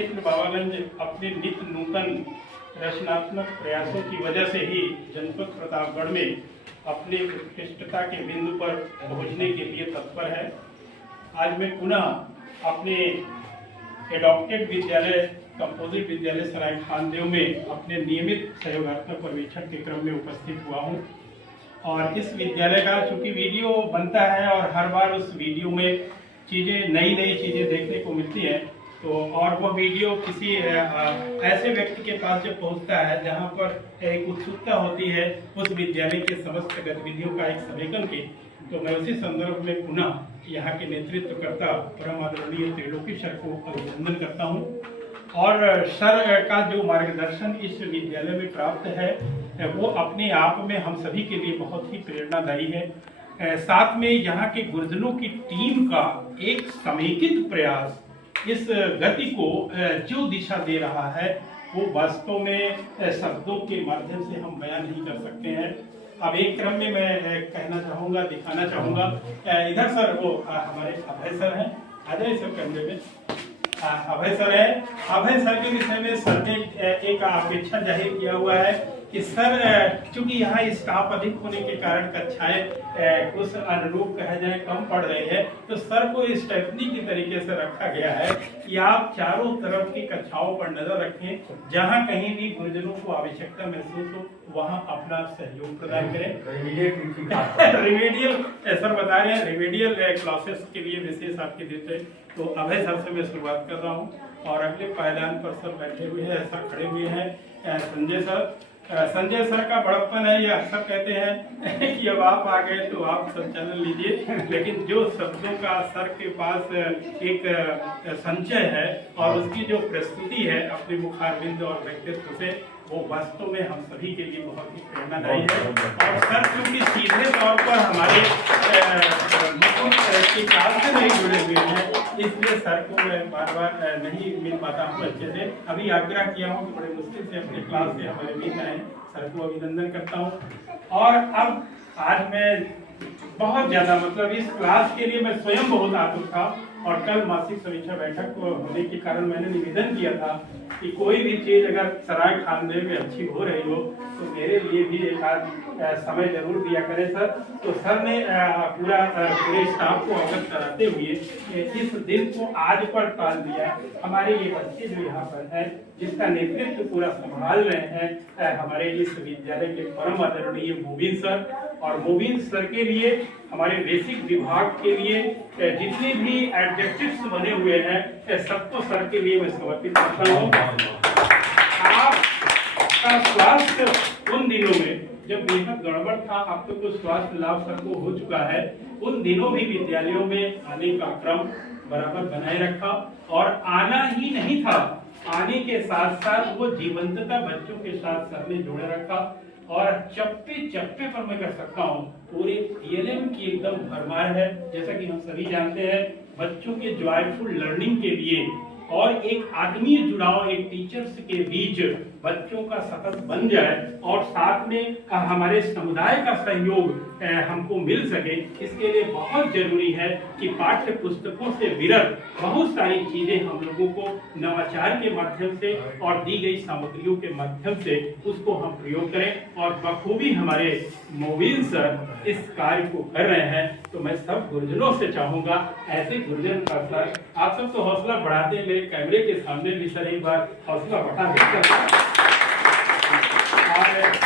क्षेत्र बाबागंज अपने नित्य नूतन रचनात्मक प्रयासों की वजह से ही जनपद प्रतापगढ़ में अपने उत्कृष्टता के बिंदु पर पहुंचने के लिए तत्पर है। आज मैं पुनः अपने एडॉप्टेड विद्यालय कंपोजिट विद्यालय सराय खानदेव में अपने नियमित सहयोगात्मक पर्यवेक्षण के क्रम में उपस्थित हुआ हूं और इस विद्यालय का चूंकि वीडियो बनता है और हर बार उस वीडियो में नई चीज़ें देखने को मिलती हैं, तो और वह वीडियो किसी ऐसे व्यक्ति के पास जब पहुंचता है जहां पर एक उत्सुकता होती है उस विद्यालय के समस्त गतिविधियों का एक समेकन की, तो मैं उसी संदर्भ में पुनः यहाँ के नेतृत्वकर्ता परम आदरणीय त्रिलोकी सर को अभिनंदन करता हूँ। और सर का जो मार्गदर्शन इस विद्यालय में प्राप्त है वो अपने आप में हम सभी के लिए बहुत ही प्रेरणादायी है। साथ में यहाँ के गुरुजनों की टीम का एक समेकित प्रयास इस गति को जो दिशा दे रहा है वो वास्तव में शब्दों के माध्यम से हम बयान नहीं कर सकते हैं। अब एक क्रम में मैं कहना चाहूँगा, दिखाना चाहूँगा, इधर सर वो हमारे अभय सर हैं, आ जाए सर कैमरे में। अभय सर है। अभय सर के विषय में सर ने एक अपेक्षा जाहिर किया हुआ है कि सर चूंकि यहाँ स्टाफ अधिक होने के कारण कक्षाएं उस अनुरूप कहा जाए कम पड़ रही है, तो सर को इस टेक्निक की तरीके से रखा गया है कि आप चारों तरफ की कक्षाओं पर नजर रखें, जहाँ कहीं भी गुरुजनों को आवश्यकता महसूस हो वहाँ अपना सहयोग प्रदान करें। रिमेडियल सर बता रहे हैं, रिमेडियल क्लासेस के लिए विशेष आपके देते हैं। तो अभय सर से मैं शुरुआत कर रहा हूँ और अगले पायदान पर सर बैठे हुए हैं, सर खड़े हुए हैं संजय सर। संजय सर का बड़प्पन है, ये अक्सर कहते हैं कि अब आप आ गए तो आप संचालन लीजिए, लेकिन जो शब्दों का सर के पास एक संचय है और उसकी जो प्रस्तुति है अपने मुखारबिंद और व्यक्तित्व से, वो वास्तव में हम सभी के लिए बहुत ही प्रेरणादायी है। और सर क्योंकि सीधे तौर पर हमारे की क्लास से नहीं जुड़े हुए हैं, इसलिए सर को मैं बार बार नहीं मिल पाता हूँ अच्छे से। अभी आग्रह किया हूँ कि बड़े मुश्किल से अपने क्लास से हमारे बीच आए, सर को अभिनंदन करता हूँ। और अब आज मैं बहुत ज़्यादा मतलब इस क्लास के लिए मैं स्वयं बहुत आतुर था और कल मासिक समीक्षा बैठक होने के कारण मैंने निवेदन किया था कि कोई भी चीज़ अगर सराय खानदेव में अच्छी हो रही हो तो मेरे लिए भी एक आध समय जरूर दिया करें सर। तो सर ने पूरे स्टाफ को अवगत कराते हुए इस दिन को आज पर टाल दिया। हमारे ये बच्चे जो यहाँ पर है जिसका नेतृत्व पूरा संभाल रहे हैं हमारे इस विद्यालय के परम आदरणीय मोबिन सर, और मोबिन सर के लिए हमारे बेसिक विभाग के लिए जितने भी एडजेक्टिव्स बने हुए हैं सबको सर के लिए मैं समर्पित करता हूँ। आपका स्वास्थ्य उन दिनों में जब बेहद गड़बड़ था, अब तो कुछ स्वास्थ्य लाभ सबको हो चुका है, उन दिनों भी विद्यालयों में आने का क्रम बराबर बनाए रखा और आना ही नहीं था, आने के साथ साथ वो जीवंतता बच्चों के साथ सर ने जोड़े रखा। और चप्पे चप्पे पर मैं कह सकता हूँ पूरे PLM की एकदम भरमार है। जैसा कि हम सभी जानते हैं बच्चों के जॉयफुल लर्निंग के लिए और एक आत्मीय जुड़ाव एक टीचर्स के बीच बच्चों का सतत बन जाए और साथ में हमारे समुदाय का सहयोग हमको मिल सके, इसके लिए बहुत जरूरी है कि पाठ्य पुस्तकों से विरत बहुत सारी चीजें हम लोगों को नवाचार के माध्यम से और दी गई सामग्रियों के माध्यम से उसको हम प्रयोग करें। और बखूबी हमारे मोबिन सर इस कार्य को कर रहे हैं, तो मैं सब गुरुजनों से चाहूंगा ऐसे गुरुजन का सर आप सब तो हौसला बढ़ाते हैं, मेरे कैमरे के सामने भी सर एक बार हौसला बढ़ा दें। और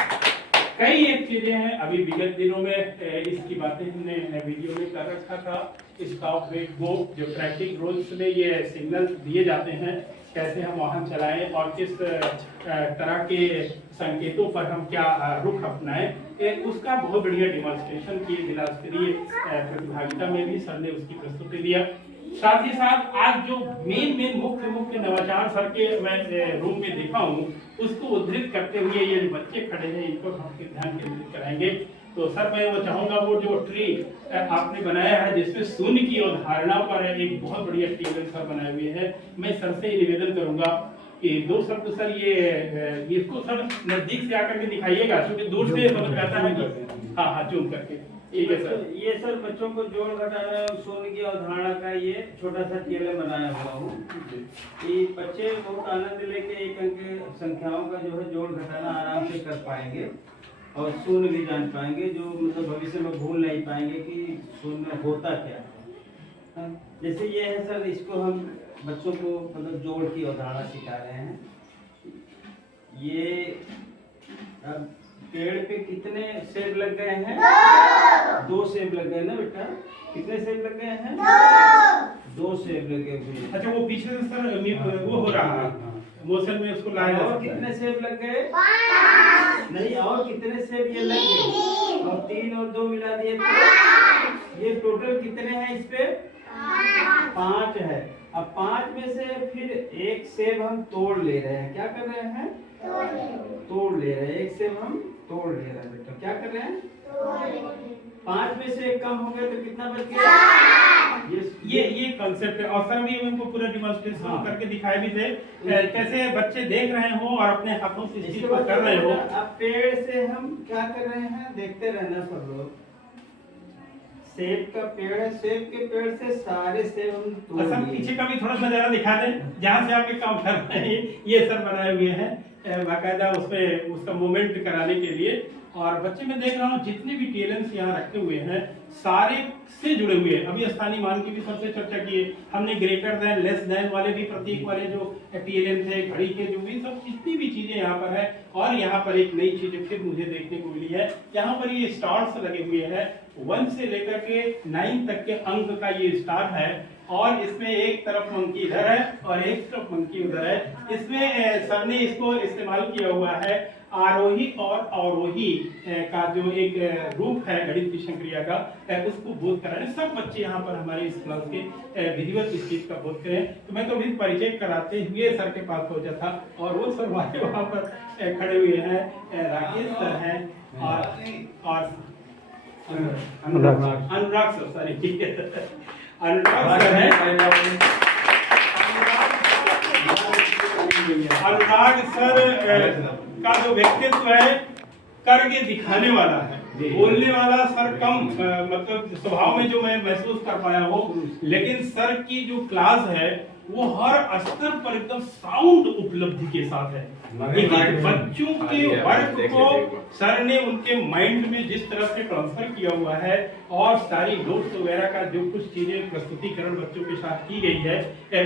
कई एक चीजें हैं अभी विगत दिनों में इसकी बातें हमने वीडियो में कर रखा था। स्टॉप वेट गो जो ट्रैफिक रूल्स में ये सिग्नल दिए जाते हैं कैसे हम वाहन चलाएं और किस तरह के संकेतों पर हम क्या रुख अपनाएं, उसका बहुत बढ़िया डेमोन्स्ट्रेशन किए जिला स्तरीय प्रतिभागिता में भी सर ने उसकी प्रस्तुति दिया। साथ ही साथ आज जो मेन मुख्य नवाचार सर के मैं रूम में देखा हूँ उसको उद्धृत करते हुए ये बच्चे खड़े हैं इनको हम ध्यान केंद्रित कराएंगे। तो सर मैं वो चाहूंगा वो जो ट्री आपने बनाया है जिसमें शून्य की अवधारणा पर एक बहुत बढ़िया टेबल सर बनाए हुए हैं, मैं सर से निवेदन करूंगा कि दो शब्द सर इसको सर नजदीक से आकर के दिखाइएगा क्योंकि दूर से समझ आता है। हाँ जूम करके ठीक है सर। ये सर बच्चों को जोड़ घटाना और शून्य की अवधारणा का ये छोटा सा टेबल बनाया हुआ हूँ कि बच्चे बहुत आनंद लेके एक अंक संख्याओं का जो है जोड़ घटाना आराम से कर पाएंगे और शून्य भी जान पाएंगे, जो मतलब भविष्य में भूल नहीं पाएंगे कि शून्य होता क्या है। हाँ, जैसे ये है सर, इसको हम बच्चों को मतलब जोड़ की अवधारणा सिखा रहे हैं। ये अब पेड़ पे कितने सेब लग गए हैं? 2 सेब लग गए ना बेटा? कितने सेब लग गए हैं? 2 सेब लगे हुए हैं। अच्छा, वो पीछे से सर वो हो रहा है मोशन में, उसको लाया और कितने सेब लग गए? नहीं, और कितने सेब ये लग गए? और 3 और 2 मिला दिए तो ये टोटल कितने हैं इस पे? 5 है। अब 5 में से फिर एक सेब हम तोड़ ले रहे हैं। क्या कर रहे हैं? तोड़ ले रहे हैं। एक सेब हम तोड़ ले रहे हैं बेटा। क्या कर रहे हैं? 5 में से 1 कम हो गया तो कितना बच गया? ये कंसेप्ट है। और सर भी उनको पूरा डिमॉन्स्ट्रेशन करके दिखाई भी दे कैसे बच्चे देख रहे हो और अपने हाथों से इस चीज को कर रहे हो। अब पेड़ से हम क्या कर रहे हैं, देखते रहना सब लोग। सेब का पेड़ है, सेब के पेड़ से सारे सेब हम तोड़ लिए। पीछे का भी थोड़ा सा नजारा दिखा दें जहाँ से आप ये काम कर रहे हैं। ये सर बनाए हुए हैं बाकायदा उसमें उसका मूवमेंट कराने के लिए। और बच्चे में देख रहा हूँ जितने भी टेलेंट्स यहाँ रखे हुए हैं सारे से जुड़े हुए हैं। अभी स्थानीय मान की भी सबसे चर्चा की है हमने, ग्रेटर देन लेस देन वाले भी प्रतीक वाले जो टेलेंट है, घड़ी के जो भी सब जितनी भी चीजें यहाँ पर है। और यहाँ पर एक नई चीज फिर मुझे देखने को मिली है, यहाँ पर ये स्टार्स लगे हुए हैं। 1 से लेकर के 9 तक के अंक का ये स्टार है और इसमें एक तरफ मंकी इधर है और एक तरफ मंकी उधर है। इसमें सर ने इसको इस्तेमाल किया हुआ है आरोही और अवरोही का जो एक रूप है गणित की संक्रिया का, उसको बोध कराने। सब बच्चे यहाँ पर हमारे इस क्लास के विधिवत इस चीज का बोध करें। तो मैं तो भी परिचय कराते हुए सर के पास पहुंचा था और वो सर वहाँ पर खड़े हुए हैं, राकेश सर हैं और अनुराग सर, सॉरी अनुराग सर है। अनुराग सर का जो व्यक्तित्व है करके दिखाने वाला है, बोलने वाला सर कम मतलब स्वभाव में जो मैं महसूस कर पाया हो, लेकिन सर की जो क्लास है वो हर स्तर पर एकदम साउंड उपलब्धि के साथ है। बच्चों के वर्क को सर ने उनके माइंड में जिस तरह से ट्रांसफर किया हुआ है और सारी नोट्स वगैरह का जो कुछ चीजें प्रस्तुतिकरण बच्चों के साथ की गई है,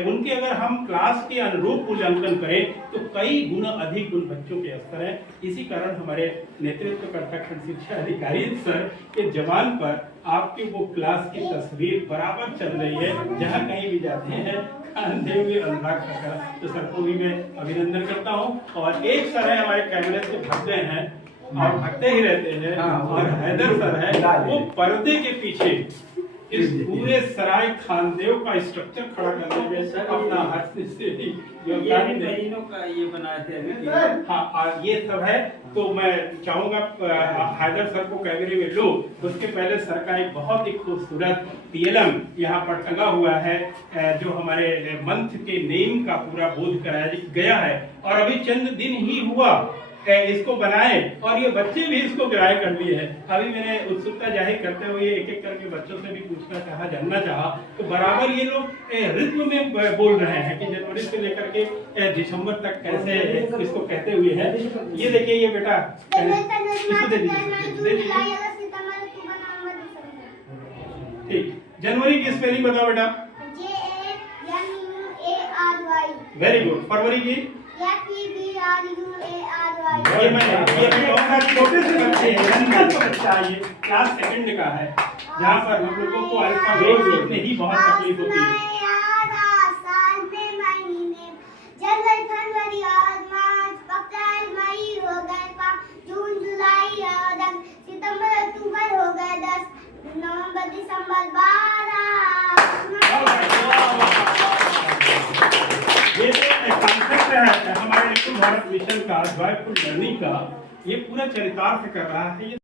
उनके अगर हम क्लास के अनुरूप मूल्यांकन करें तो कई गुना अधिक गुण बच्चों के स्तर है। इसी कारण हमारे नेतृत्वकर्ता खंड शिक्षा अधिकारी सर के जवान पर आपके वो क्लास की तस्वीर बराबर चल रही है। जहाँ कहीं भी जाते हैं अनुराग सर, तो सर को भी मैं अभिनंदन करता हूँ। और एक सर है हमारे कैमरे से भगते हैं और भगते ही रहते हैं, और हैदर सर है वो पर्दे के पीछे इस पूरे सराय खानदेव का स्ट्रक्चर खड़ा करने में अपना हाथ से महीनों का ये बनाए थे। हाँ, और ये सब है। तो मैं चाहूंगा हैदर सर को कैमरे में लो, उसके पहले सर का एक बहुत ही खूबसूरत पीएलएम यहाँ पर टंगा हुआ है जो हमारे मंथ के नेम का पूरा बोध कराया गया है। और अभी चंद दिन ही हुआ इसको बनाए और ये बच्चे भी इसको ग्राह्य कर लिए हैं। अभी मैंने उत्सुकता जाहिर करते हुए एक एक करके बच्चों से भी पूछना चाहा, जानना चाहा, तो बराबर ये लोग रिद्म में बोल रहे हैं कि जनवरी से लेकर के दिसंबर तक कैसे इसको कहते हुए हैं। ये देखिए, ये बेटा इसको दे दीजिए। ठीक, जनवरी की स्पेलिंग बताओ बेटा। Very good. फरवरी की छोटे से बच्चे क्लास सेकंड का है, जहाँ पर हम लोगों को अल्फाबेट सीखने ही बहुत तकलीफ होती है। जनवरी, फरवरी और मार्च, अप्रैल, मई हो गए, जून, जुलाई और सितंबर, अक्टूबर हो गए 10, नवंबर, दिसंबर 12। ये जो कॉन्सेप्ट है हमारे एक भारत मिशन का, जॉयफुल लर्निंग का, ये पूरा चरितार्थ कर रहा है। ये